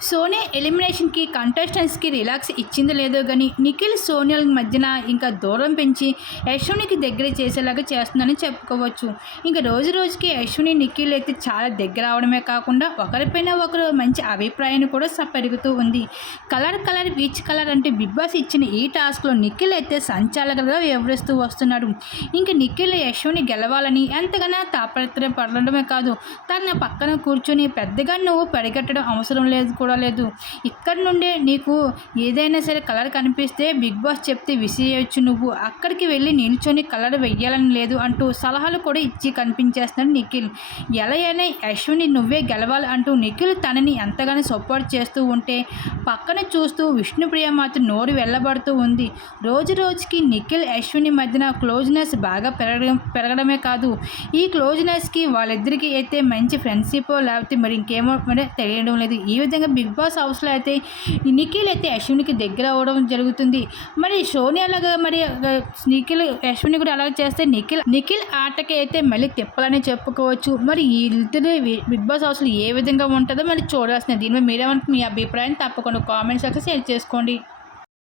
Sonia ఎలిమినేషన్‌కి కంటెస్టెంట్స్‌కి relax ఇచ్చిందో లేదో గానీ, నిఖిల్, సోనియాల మధ్యన ఇంకా దూరం పెంచి యశ్వినికి దగ్గర చేసేలాగా చేస్తుందని చెప్పుకోవచ్చు. ఇంక రోజు రోజుకి యశ్విని, నిఖిల్ అయితే చాలా దగ్గర అవడమే కాకుండా ఒకరిపైన ఒకరు మంచి అభిప్రాయాన్ని కూడా పెరుగుతూ ఉంది. కలర్ పీచ్ కలర్ అంటే బిగ్ బాస్ ఇచ్చిన ఈ టాస్క్‌లో నిఖిల్ అయితే సంచాలకులుగా వ్యవహరిస్తూ వస్తున్నాడు. ఇంక నిఖిల్ యశ్విని గెలవాలని ఎంతగానో తాపత్రయ పడడమే కాదు, తన పక్కన కూర్చొని పెద్దగా నువ్వు పరిగెట్టడం అవసరం లేదు కూడా లేదు. ఇక్కడి నుండే నీకు ఏదైనా సరే కలర్ కనిపిస్తే బిగ్ బాస్ చెప్తే విసిరేయొచ్చు, నువ్వు అక్కడికి వెళ్ళి నిల్చొని కలర్ వెయ్యాలని లేదు అంటూ సలహాలు కూడా ఇచ్చి కనిపించేస్తున్నాడు నిఖిల్. ఎలా అయినా యశ్విని నువ్వే గెలవాలి అంటూ నిఖిల్ తనని ఎంతగానో సపోర్ట్ చేస్తూ ఉంటే పక్కన చూస్తూ విష్ణుప్రియ మాత్రం నోరు వెళ్ళబడుతూ ఉంది. రోజు రోజుకి నిఖిల్ యశ్విని మధ్యన క్లోజ్నెస్ బాగా పెరగడమే కాదు, ఈ క్లోజ్నెస్కి వాళ్ళిద్దరికీ అయితే మంచి ఫ్రెండ్షిప్ లేకపోతే మరి ఇంకేమో మరి తెలియడం లేదు. ఈ విధంగా బిగ్ బాస్ హౌస్లో అయితే నిఖిల్ అయితే యశ్వినికి దగ్గర అవ్వడం జరుగుతుంది. మరి సోనియా లాగా మరి నిఖిల్ యశ్విని కూడా అలా చేస్తే నిఖిల్ ఆటకి అయితే మళ్ళీ తిప్పాలని చెప్పుకోవచ్చు. మరి ఈ ఇద్దరు బిగ్ బాస్ హౌస్లో ఏ విధంగా ఉంటుందో మరి చూడాల్సింది. దీని మీద మీరేమంటే మీ అభిప్రాయం తప్పకుండా కామెంట్స్ అయితే షేర్ చేసుకోండి.